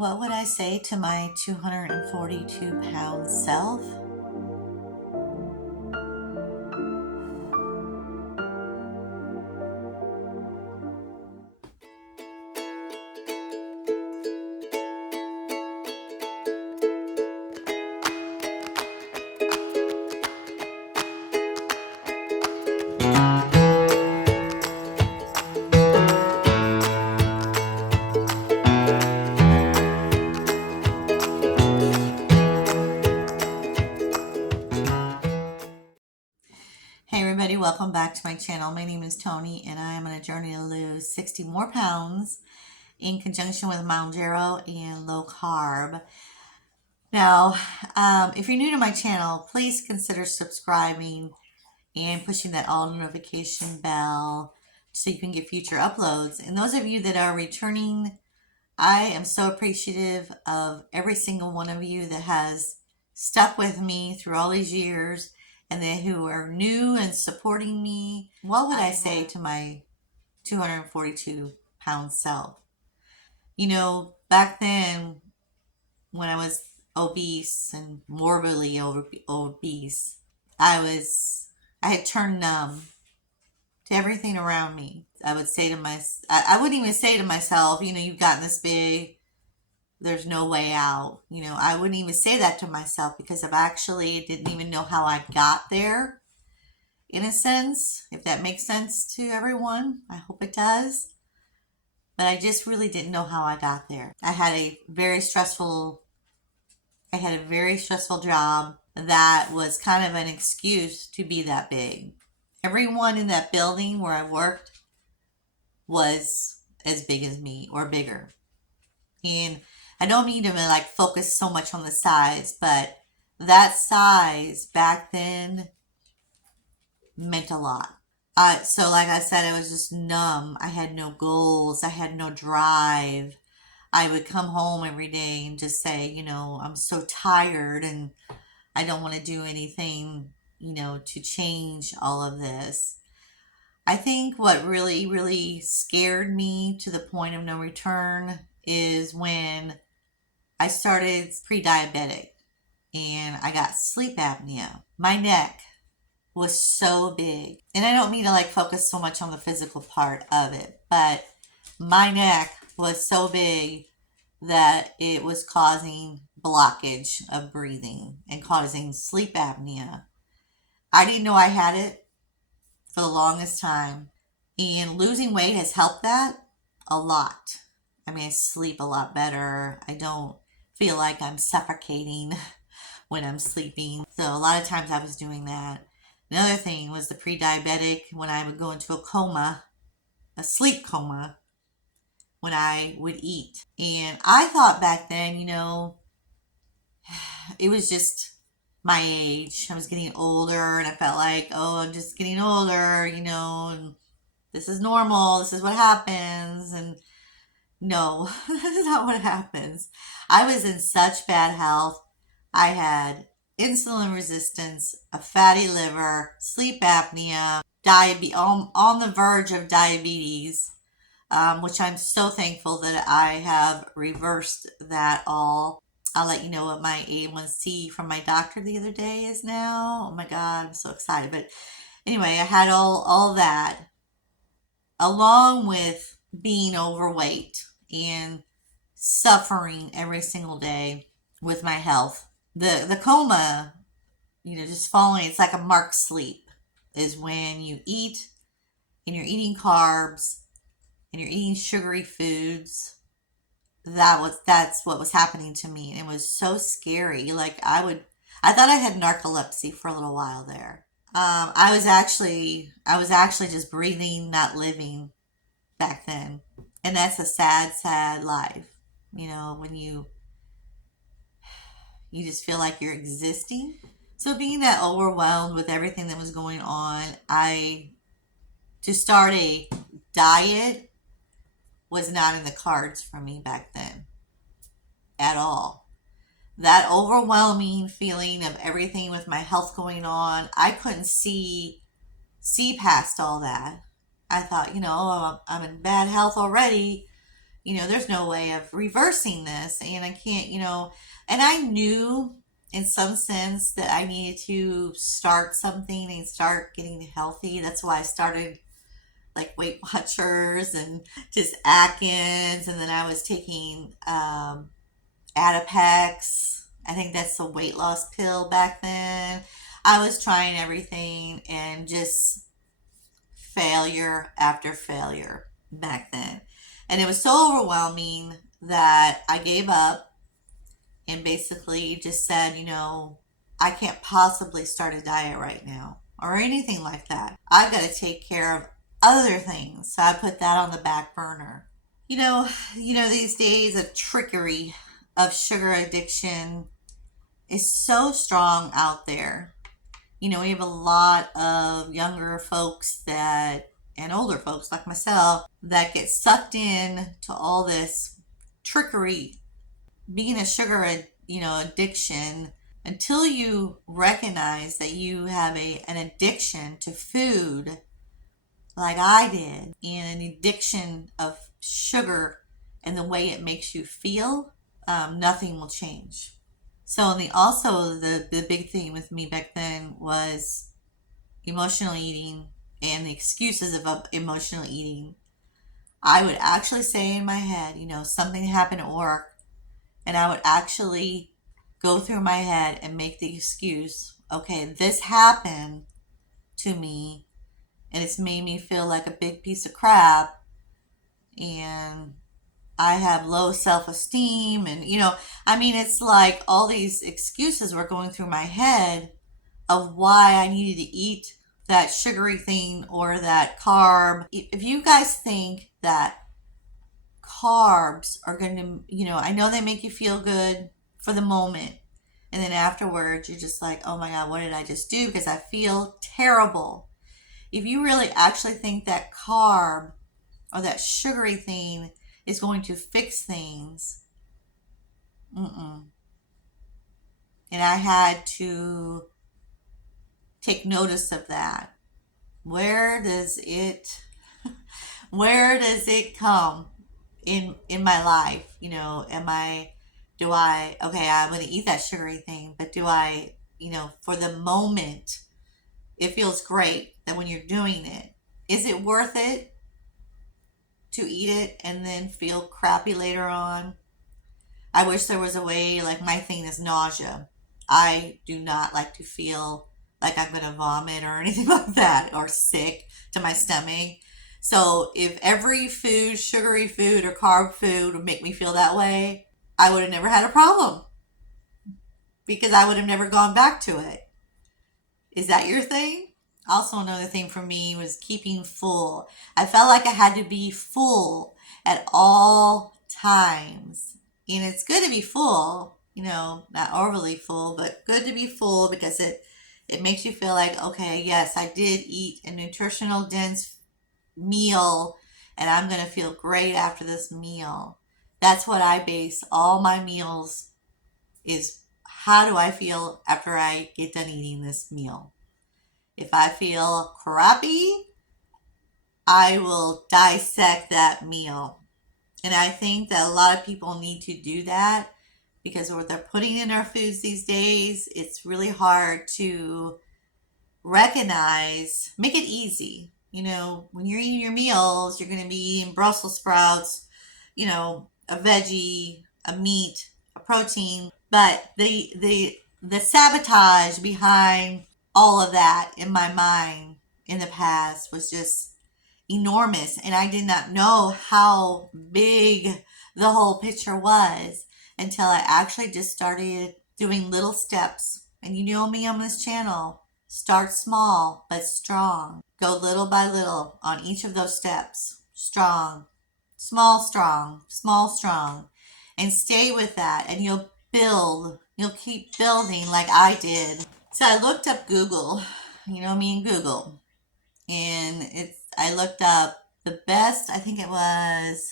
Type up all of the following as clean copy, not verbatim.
What would I say to my 242-pound self? Hey everybody, welcome back to my channel. My name is Tony and I am on a journey to lose 60 more pounds in conjunction with Mounjaro and low carb. Now, if you're new to my channel, please consider subscribing and pushing that all notification bell so you can get future uploads. And those of you that are returning, I am so appreciative of every single one of you that has stuck with me through all these years and then who are new and supporting me. What would I say to my 242-pound self? You know, back then when I was obese and morbidly obese, I had turned numb to everything around me. I would say to I wouldn't even say to myself, you've gotten this big, there's no way out. I wouldn't even say that to myself because I've actually didn't even know how I got there, in a sense, if that makes sense to everyone. I hope it does. But I just really didn't know how I got there. I had a very stressful job that was kind of an excuse to be that big. Everyone in that building where I worked was as big as me or bigger. And I don't mean to focus so much on the size, but that size back then meant a lot. So like I said, I was just numb. I had no goals. I had no drive. I would come home every day and just say, I'm so tired and I don't want to do anything, to change all of this. I think what really, really scared me to the point of no return is when I started pre-diabetic and I got sleep apnea. My neck was so big. And I don't mean to focus so much on the physical part of it, but my neck was so big that it was causing blockage of breathing and causing sleep apnea. I didn't know I had it for the longest time. And losing weight has helped that a lot. I mean, I sleep a lot better. I don't feel like I'm suffocating when I'm sleeping. So a lot of times I was doing that. Another thing was the pre-diabetic, when I would go into a coma, a sleep coma, when I would eat. And I thought back then, it was just my age. I was getting older and I felt like, oh, I'm just getting older, and this is normal. This is what happens. And no, this is not what happens. I was in such bad health. I had insulin resistance, a fatty liver, sleep apnea, on the verge of diabetes, which I'm so thankful that I have reversed that all. I'll let you know what my A1C from my doctor the other day is now. Oh my God, I'm so excited. But anyway, I had all that along with being overweight and suffering every single day with my health. The coma, just falling, it's like a marked sleep, is when you eat and you're eating carbs and you're eating sugary foods. That's what was happening to me. And it was so scary. I thought I had narcolepsy for a little while there. I was actually just breathing, not living back then. And that's a sad, sad life. When you just feel like you're existing. So being that overwhelmed with everything that was going on, to start a diet was not in the cards for me back then at all. That overwhelming feeling of everything with my health going on, I couldn't see past all that. I thought, I'm in bad health already. there's no way of reversing this, and I can't, and I knew in some sense that I needed to start something and start getting healthy. That's why I started like Weight Watchers and just Atkins, and then I was taking Adipex. I think that's the weight loss pill back then. I was trying everything and just failure after failure back then. And it was so overwhelming that I gave up and basically just said, I can't possibly start a diet right now or anything like that. I've got to take care of other things. So I put that on the back burner. These days of trickery of sugar addiction is so strong out there. We have a lot of younger folks and older folks like myself that get sucked in to all this trickery. Being a sugar, addiction, until you recognize that you have an addiction to food, like I did, and an addiction of sugar and the way it makes you feel, nothing will change. So, the big thing with me back then was emotional eating and the excuses of emotional eating. I would actually say in my head, something happened at work, and I would actually go through my head and make the excuse, okay, this happened to me, and it's made me feel like a big piece of crap, and I have low self-esteem, and it's like all these excuses were going through my head of why I needed to eat that sugary thing or that carb. If you guys think that carbs are going to, I know they make you feel good for the moment, and then afterwards you're just like, oh my God, what did I just do? Because I feel terrible. If you really actually think that carb or that sugary thing is going to fix things, and I had to take notice of that. Where does it come in my life? I'm going to eat that sugary thing, but do I, for the moment, it feels great that when you're doing it, is it worth it to eat it and then feel crappy later on? I wish there was a way, like my thing is nausea. I do not like to feel like I'm going to vomit or anything like that, or sick to my stomach. So if every food, sugary food or carb food would make me feel that way, I would have never had a problem because I would have never gone back to it. Is that your thing? Also, another thing for me was keeping full. I felt like I had to be full at all times. And it's good to be full, not overly full, but good to be full because it makes you feel like, okay, yes, I did eat a nutritional dense meal and I'm going to feel great after this meal. That's what I base all my meals is, how do I feel after I get done eating this meal? If I feel crappy, I will dissect that meal. And I think that a lot of people need to do that because what they're putting in our foods these days, it's really hard to recognize, make it easy. When you're eating your meals, you're going to be eating Brussels sprouts, a veggie, a meat, a protein. But the sabotage behind all of that in my mind in the past was just enormous, and I did not know how big the whole picture was until I actually just started doing little steps. And you know me on this channel, start small but strong. Go little by little on each of those steps. Strong, small, strong, and stay with that, and you'll keep building like I did. So I looked up Google, me and Google, and I looked up the best, I think it was,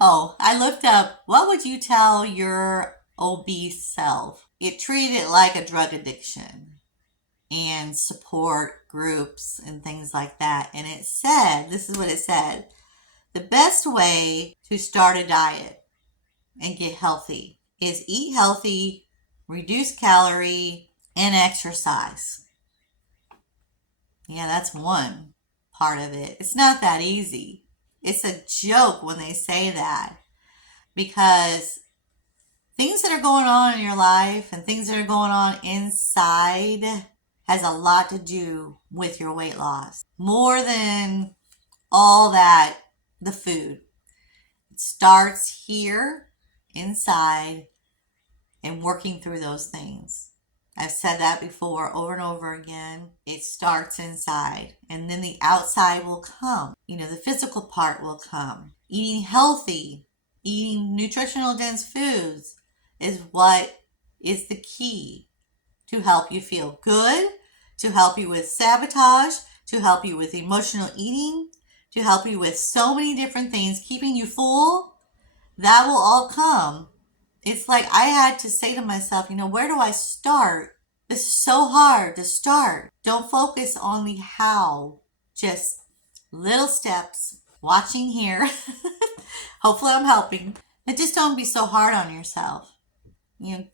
I looked up, what would you tell your obese self? It treated it like a drug addiction and support groups and things like that. And it said, this is what it said, The best way to start a diet and get healthy is eat healthy, reduce calorie, and exercise. Yeah, that's one part of it. It's not that easy. It's a joke when they say that because things that are going on in your life and things that are going on inside has a lot to do with your weight loss. More than all that, the food. It starts here inside and working through those things. I've said that before over and over again. It starts inside and then the outside will come. The physical part will come. Eating healthy, eating nutritional dense foods is what is the key to help you feel good, to help you with sabotage, to help you with emotional eating, to help you with so many different things, keeping you full. That will all come. It's like I had to say to myself, where do I start? This is so hard to start. Don't focus on the how, just little steps, watching here. Hopefully I'm helping. But just don't be so hard on yourself.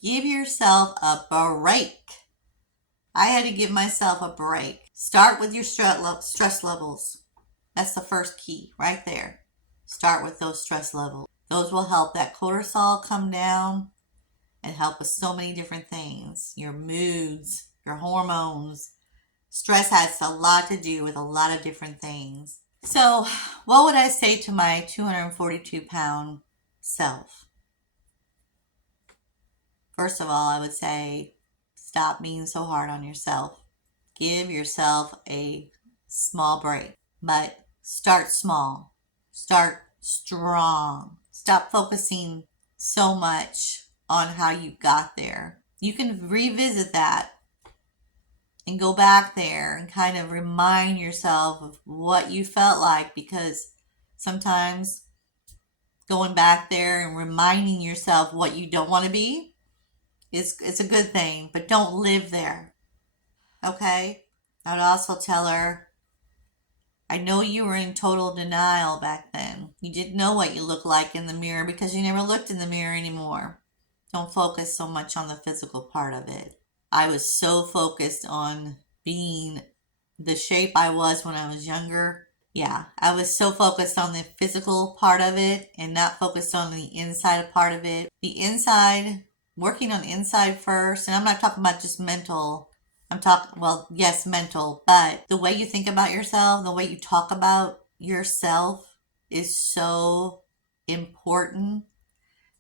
Give yourself a break. I had to give myself a break. Start with your stress levels. That's the first key right there. Start with those stress levels. Those will help that cortisol come down and help with so many different things. Your moods, your hormones. Stress has a lot to do with a lot of different things. So, what would I say to my 242-pound self? First of all, I would say stop being so hard on yourself. Give yourself a small break, but start small. Start strong. Stop focusing so much on how you got there. You can revisit that and go back there and kind of remind yourself of what you felt like, because sometimes going back there and reminding yourself what you don't want to be it's a good thing, but don't live there. Okay? I would also tell her, I know you were in total denial back then. You didn't know what you looked like in the mirror because you never looked in the mirror anymore. Don't focus so much on the physical part of it. I was so focused on being the shape I was when I was younger. Yeah, I was so focused on the physical part of it and not focused on the inside part of it. The inside, working on the inside first, and I'm not talking about just mental. I'm talking, well, yes, mental, but the way you think about yourself, the way you talk about yourself is so important.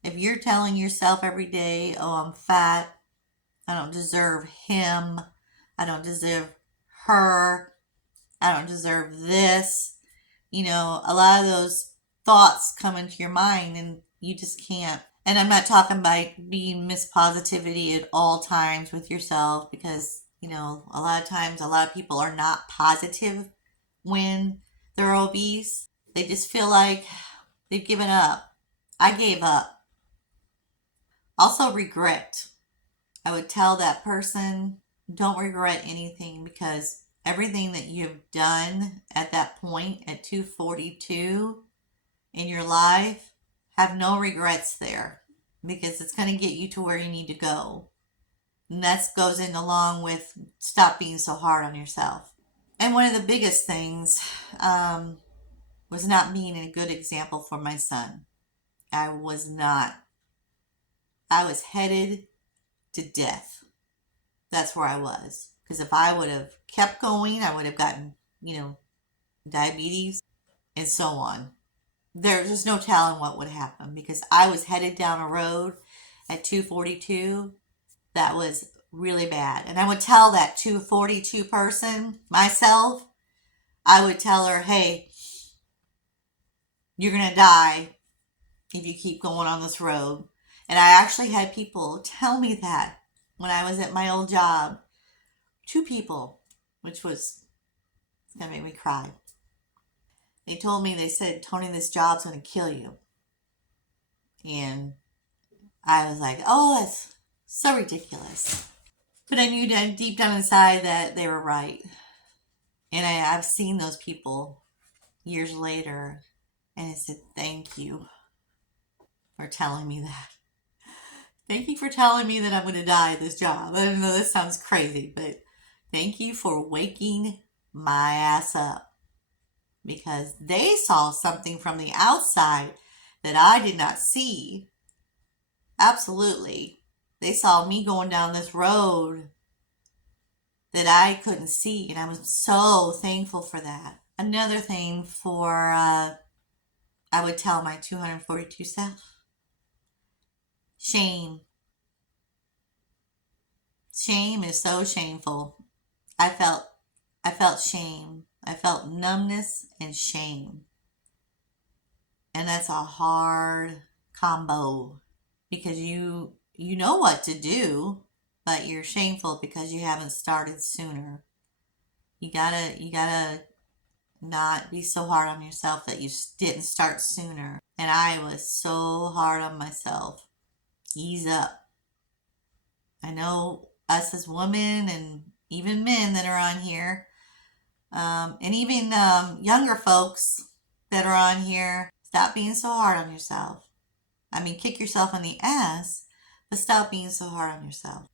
If you're telling yourself every day, oh, I'm fat, I don't deserve him, I don't deserve her, I don't deserve this, a lot of those thoughts come into your mind and you just can't. And I'm not talking about being Miss Positivity at all times with yourself, because, a lot of times a lot of people are not positive when they're obese. They just feel like they've given up. I gave up. Also, regret. I would tell that person, don't regret anything, because everything that you've done at that point at 242 in your life, have no regrets there, because it's going to get you to where you need to go. And that goes in along with stop being so hard on yourself. And one of the biggest things was not being a good example for my son. I was not. I was headed to death. That's where I was. Because if I would have kept going, I would have gotten, diabetes and so on. There's just no telling what would happen, because I was headed down a road at 242 that was really bad. And I would tell that 242 person, myself, I would tell her, hey, you're going to die if you keep going on this road. And I actually had people tell me that when I was at my old job. 2 people, which was going to make me cry. They told me, they said, Tony, this job's going to kill you. And I was like, oh, that's so ridiculous. But I knew deep down inside that they were right. And I've seen those people years later. And I said, thank you for telling me that. Thank you for telling me that I'm going to die at this job. I don't know, this sounds crazy, but thank you for waking my ass up. Because they saw something from the outside that I did not see. Absolutely. They saw me going down this road that I couldn't see, and I was so thankful for that. Another thing I would tell my 242 self, shame. Shame is so shameful. I felt shame. I felt numbness and shame. And that's a hard combo because you know what to do, but you're shameful because you haven't started sooner. You gotta not be so hard on yourself that you didn't start sooner. And I was so hard on myself. Ease up. I know us as women and even men that are on here, and even younger folks that are on here, stop being so hard on yourself. I mean, kick yourself in the ass, but stop being so hard on yourself.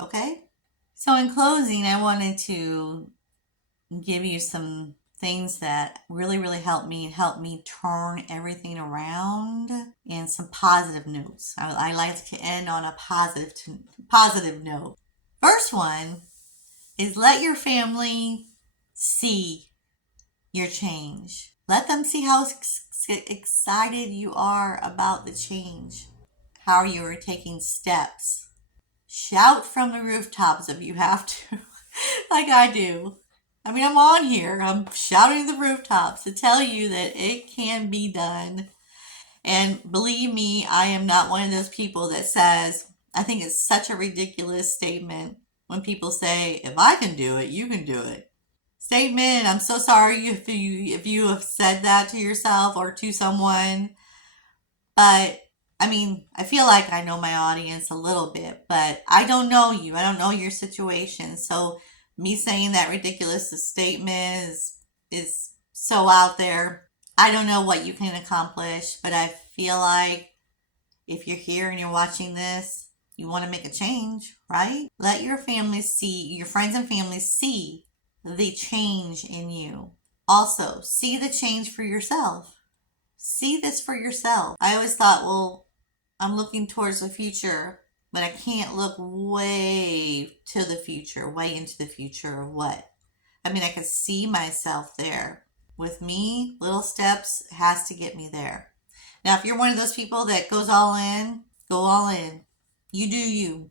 Okay? So in closing, I wanted to give you some things that really, really helped me turn everything around, and some positive notes. I like to end on a positive note. First one is let your family see your change. Let them see how excited you are about the change, how you are taking steps. Shout from the rooftops if you have to, like I do. I mean, I'm on here. I'm shouting the rooftops to tell you that it can be done. And believe me, I am not one of those people that says, I think it's such a ridiculous statement when people say, if I can do it, you can do it. Statement, I'm so sorry if you have said that to yourself or to someone. But I mean, I feel like I know my audience a little bit, but I don't know you. I don't know your situation. So me saying that ridiculous statement is so out there. I don't know what you can accomplish, but I feel like if you're here and you're watching this, you want to make a change, right? Let your family see, your friends and family see the change in you. Also, see the change for yourself. See this for yourself. I always thought, well, I'm looking towards the future, but I can't look way to the future, way into the future or what. I mean, I can see myself there. With me, little steps has to get me there. Now, if you're one of those people that goes all in, go all in. You do you.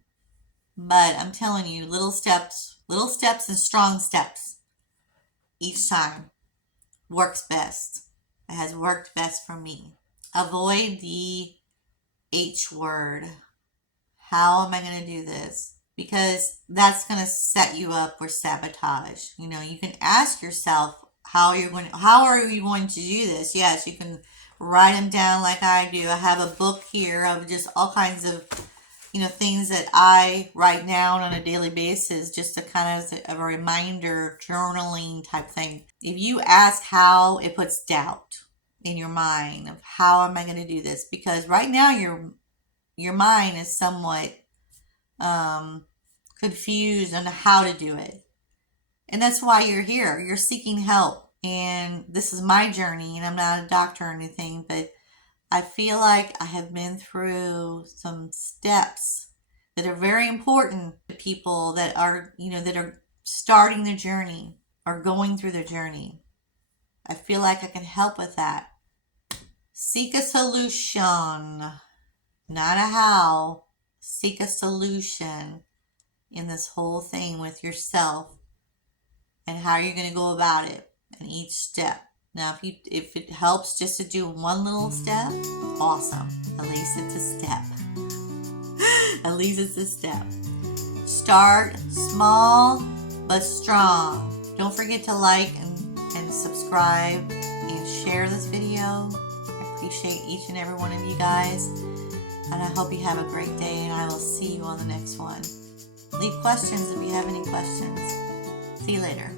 But I'm telling you, little steps and strong steps each time works best. It has worked best for me. Avoid the H word. How am I going to do this? Because that's going to set you up for sabotage. You know, you can ask yourself how are you going to do this? Yes, you can write them down like I do. I have a book here of just all kinds of, things that I write down on a daily basis, just to kind of a reminder, journaling type thing. If you ask how, it puts doubt in your mind of how am I going to do this? Because right now your mind is somewhat confused on how to do it. And that's why you're here. You're seeking help. And this is my journey, and I'm not a doctor or anything, but I feel like I have been through some steps that are very important to people that are, that are starting their journey or going through their journey. I feel like I can help with that. Seek a solution, not a how. Seek a solution in this whole thing with yourself and how you're going to go about it in each step. Now, if it helps just to do one little step, awesome. At least it's a step. At least it's a step. Start small but strong. Don't forget to like and subscribe and share this video. I appreciate each and every one of you guys. And I hope you have a great day, and I will see you on the next one. Leave questions if you have any questions. See you later.